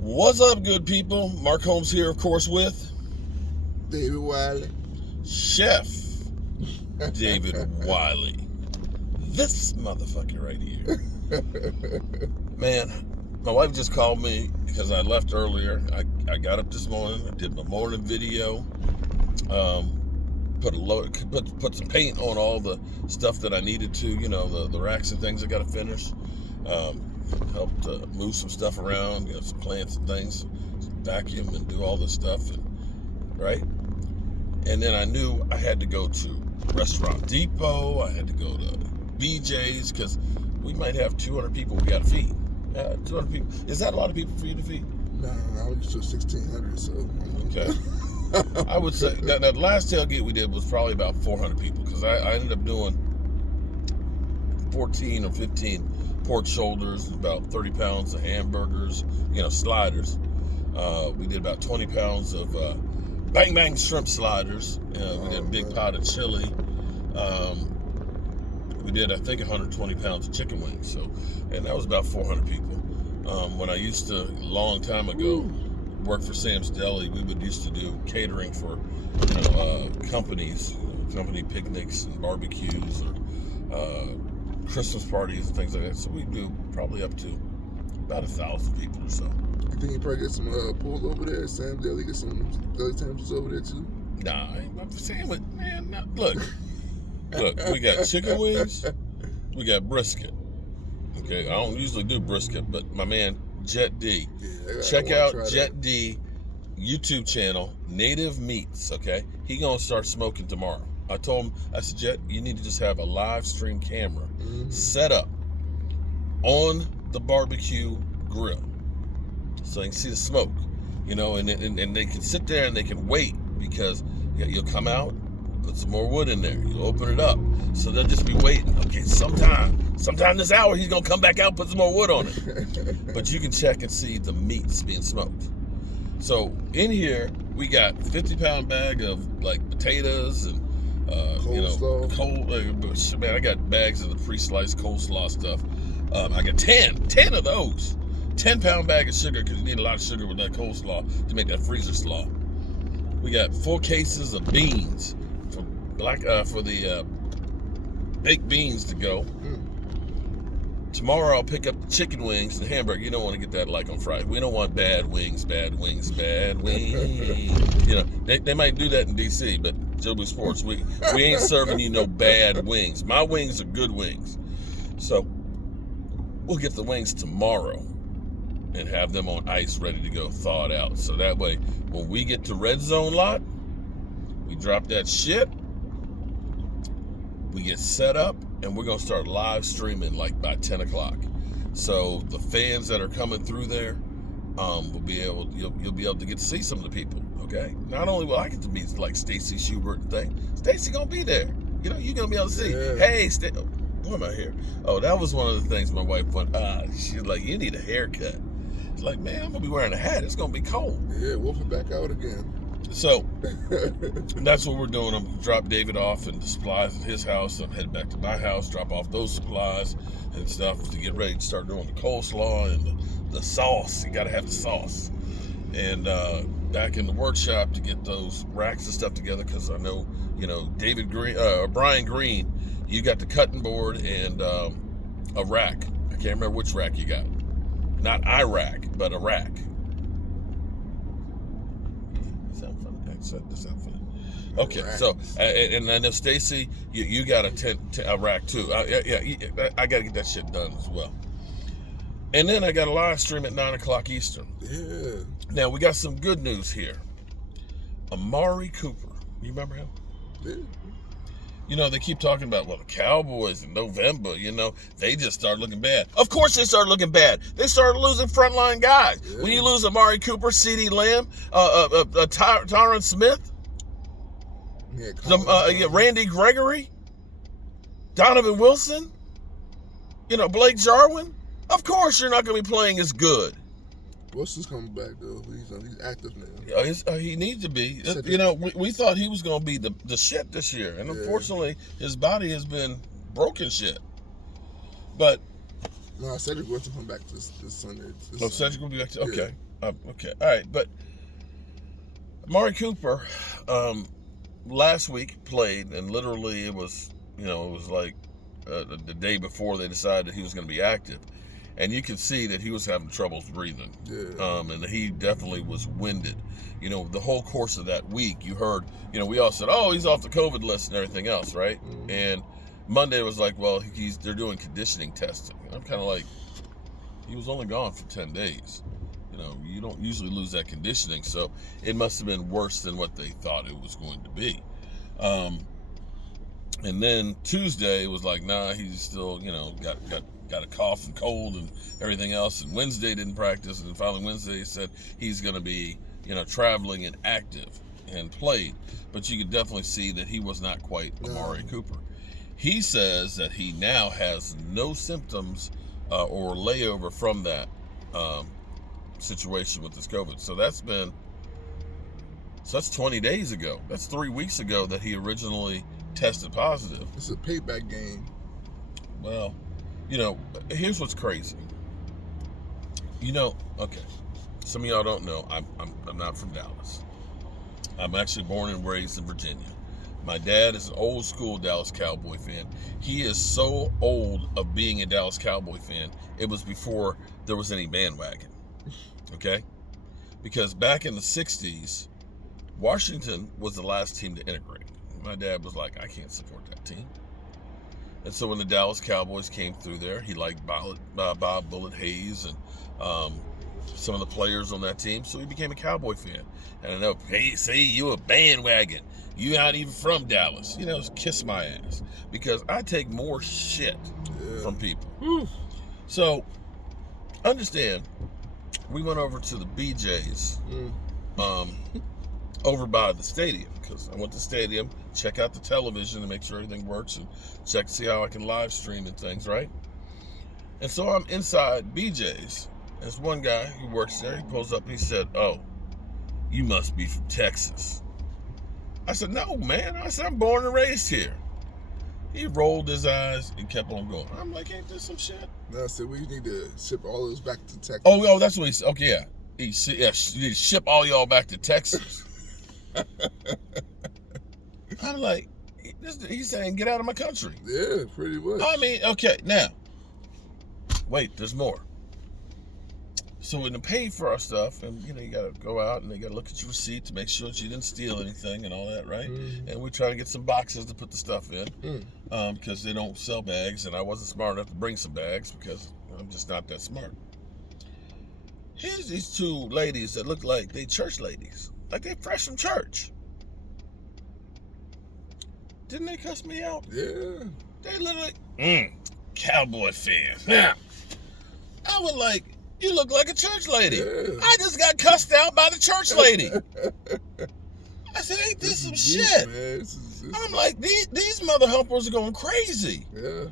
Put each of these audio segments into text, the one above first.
What's up, good people? Mark Holmes here, of course, with David Wiley. Chef David Wiley. This motherfucker right here. Man, my wife just called me because I left earlier. I got up this morning. I did my morning video. Put some paint on all the stuff that I needed to. You know, the racks and things I got to finish. Helped move some stuff around. You know, some plants and things. Vacuum and do all this stuff. Right? And then I knew I had to go to Restaurant Depot. I had to go to BJ's because we might have 200 people we got to feed. 200 people. Is that a lot of people for you to feed? No, I was just 1,600, so. Okay. I would say that the last tailgate we did was probably about 400 people because I ended up doing 14 or 15 pork shoulders, about 30 pounds of hamburgers, sliders. We did about 20 pounds of bang bang shrimp sliders. We did a big pot of chili. We did, I think, 120 pounds of chicken wings. And that was about 400 people. When I used to, a long time ago, work for Sam's Deli, we used to do catering for companies, company picnics and barbecues, or Christmas parties and things like that. So we do probably up to about 1,000 people or so. You think you probably get some pulls over there? Sam's Deli get some deli sandwiches over there too? Nah, I ain't about to sandwich, man. Nah, look, we got chicken wings, we got brisket. Okay, I don't usually do brisket, but my man Jet D, check out Jet D YouTube channel, Native Meats. Okay, he gonna start smoking tomorrow. I told him, I said, Jet, you need to just have a live stream camera set up on the barbecue grill so they can see the smoke, and they can sit there and they can wait because you'll come out, put some more wood in there, you'll open it up, so they'll just be waiting. Okay, sometime this hour he's gonna come back out, put some more wood on it. But you can check and see the meats being smoked. So in here we got 50-pound bag of like potatoes and coleslaw. Man, I got bags of the pre-sliced coleslaw stuff. I got 10 of those. 10-pound bag of sugar because you need a lot of sugar with that coleslaw to make that freezer slaw. We got 4 cases of beans for the baked beans to go. Tomorrow I'll pick up the chicken wings and hamburger. You don't want to get that like on Friday. We don't want bad wings. They might do that in DC, but Joby Sports, we ain't serving you no bad wings. My wings are good wings. So we'll get the wings tomorrow and have them on ice ready to go, thawed out. So that way, when we get to Red Zone lot, we drop that shit, we get set up, and we're going to start live streaming like by 10 o'clock. So the fans that are coming through there you'll be able to get to see some of the people, okay? Not only will I get to meet like Stacy Schubert and things, Stacy going to be there. You're going to be able to see, hey, what am I here? Oh, that was one of the things my wife went, she's like, you need a haircut. It's like, man, I'm going to be wearing a hat. It's going to be cold. Yeah, wolfing back out again. So that's what we're doing. I'm going to drop David off and the supplies at his house. I'm heading back to my house, drop off those supplies and stuff to get ready to start doing the coleslaw and the sauce. You got to have the sauce. And back in the workshop to get those racks and stuff together because I know, Brian Green, you got the cutting board and a rack. I can't remember which rack you got. Not Iraq, but a rack. Sound funny. Okay, so and I know Stacy, you got a rack too. I got to get that shit done as well. And then I got a live stream at 9 o'clock Eastern. Yeah. Now we got some good news here. Amari Cooper, you remember him? Yeah. They keep talking about, the Cowboys in November, they just started looking bad. Of course they started looking bad. They started losing frontline guys. Yeah. When you lose Amari Cooper, CeeDee Lamb, Tyron Smith, Randy Gregory, Donovan Wilson, Blake Jarwin, of course you're not going to be playing as good. Wilson's coming back, though. He's active now. He needs to be. We thought he was going to be the shit this year. And unfortunately, his body has been broken shit. But No, Cedric Wilson come back this Sunday. Cedric will be back. Okay. Okay, all right, but Amari Cooper last week played, and literally it was like the day before they decided he was going to be active, and you could see that he was having troubles breathing. Yeah. And he definitely was winded. The whole course of that week, you heard, we all said, oh, he's off the COVID list and everything else, right? Mm-hmm. And Monday was like, well, they're doing conditioning testing. And I'm kind of like, he was only gone for 10 days. You don't usually lose that conditioning, so it must have been worse than what they thought it was going to be. And then Tuesday was like, nah, he's still, got a cough and cold and everything else. And Wednesday didn't practice, and then finally Wednesday he said he's going to be, traveling and active and played. But you could definitely see that he was not quite Amari Cooper. He says that he now has no symptoms or layover from that situation with this COVID. So that's 20 days ago. That's 3 weeks ago that he originally tested positive. It's a payback game. Well, here's what's crazy. Okay, some of y'all don't know, I'm not from Dallas. I'm actually born and raised in Virginia. My dad is an old school Dallas Cowboy fan. He is so old of being a Dallas Cowboy fan, it was before there was any bandwagon. Okay? Because back in the 60s, Washington was the last team to integrate. My dad was like, I can't support that team. And so when the Dallas Cowboys came through there, he liked Bob Bullet Hayes and some of the players on that team, so he became a Cowboy fan. And I know, hey, see, you a bandwagon. You not even from Dallas. Kiss my ass. Because I take more shit from people. So, understand, we went over to the BJ's over by the stadium, because I went to the stadium, check out the television to make sure everything works, and check to see how I can live stream and things, right? And so I'm inside BJ's. There's one guy who works there. He pulls up and he said, oh, you must be from Texas. I said, no, man. I said, I'm born and raised here. He rolled his eyes and kept on going. I'm like, ain't this some shit? No, I said, we need to ship all those back to Texas. Oh, that's what he said. Okay, yeah. You need to ship all y'all back to Texas. I'm like, he's saying, get out of my country. Yeah, pretty much. I mean, okay, now, wait, there's more. So when they pay for our stuff, and you got to go out and they got to look at your receipt to make sure that you didn't steal anything and all that, right? And we're trying to get some boxes to put the stuff in because they don't sell bags, and I wasn't smart enough to bring some bags because I'm just not that smart. Here's these two ladies that look like they church ladies, like they fresh from church. Didn't they cuss me out? Yeah. They literally, Cowboy fan. Yeah. I was like, you look like a church lady. Yeah. I just got cussed out by the church lady. I said, ain't this some shit? Man. This I'm like, these mother helpers are going crazy. Yeah.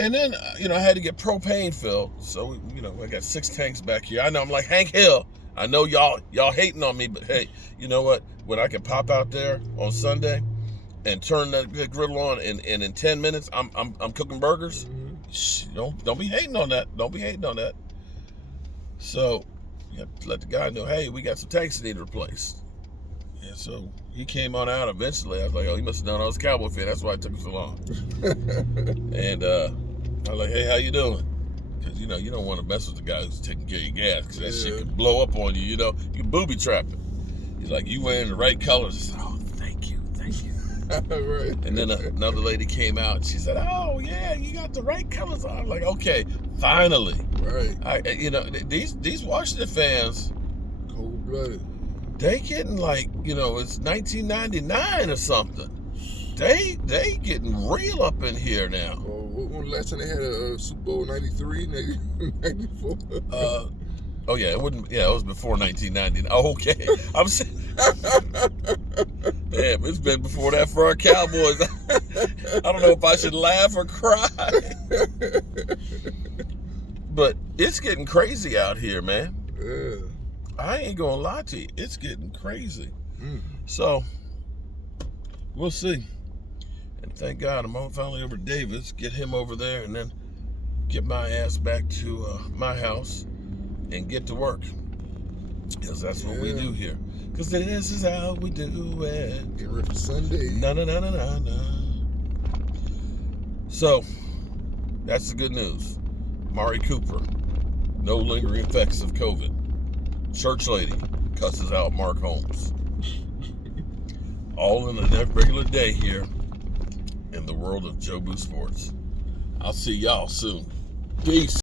And then, I had to get propane filled. So, I got 6 tanks back here. I know I'm like Hank Hill. I know y'all hating on me, but hey, you know what? When I can pop out there on Sunday and turn the griddle on, and in 10 minutes I'm cooking burgers. Don't be hating on that. Don't be hating on that. So you have to let the guy know, hey, we got some tanks that need replaced. And so he came on out eventually. I was like, oh, he must have known I was a Cowboy fan. That's why it took him so long. And I was like, hey, how you doing? Because, you don't want to mess with the guy who's taking care of your gas, because that shit could blow up on you, you booby trapping. He's like, you wearing the right colors. I said, oh, thank you. Right. And then another lady came out, and she said, oh, yeah, you got the right colors on. I'm like, okay, finally. Right. These Washington fans, cold-blooded. They getting like, it's 1999 or something. They getting real up in here now. When the last time they had a Super Bowl, 93, 94? Oh yeah, it was before 1999. Oh, okay. I'm saying, damn, it's been before that for our Cowboys. I don't know if I should laugh or cry. But it's getting crazy out here, man. Yeah. I ain't gonna lie to you, it's getting crazy. So we'll see. And thank God I'm finally over to Davis, get him over there, and then get my ass back to my house and get to work. Because that's what we do here. Because this is how we do it. Get ready for Sunday. Na. So, that's the good news. Amari Cooper, no lingering effects of COVID. Church lady cusses out Mark Holmes. All in a regular day here in the world of Jobu Sports. I'll see y'all soon. Peace.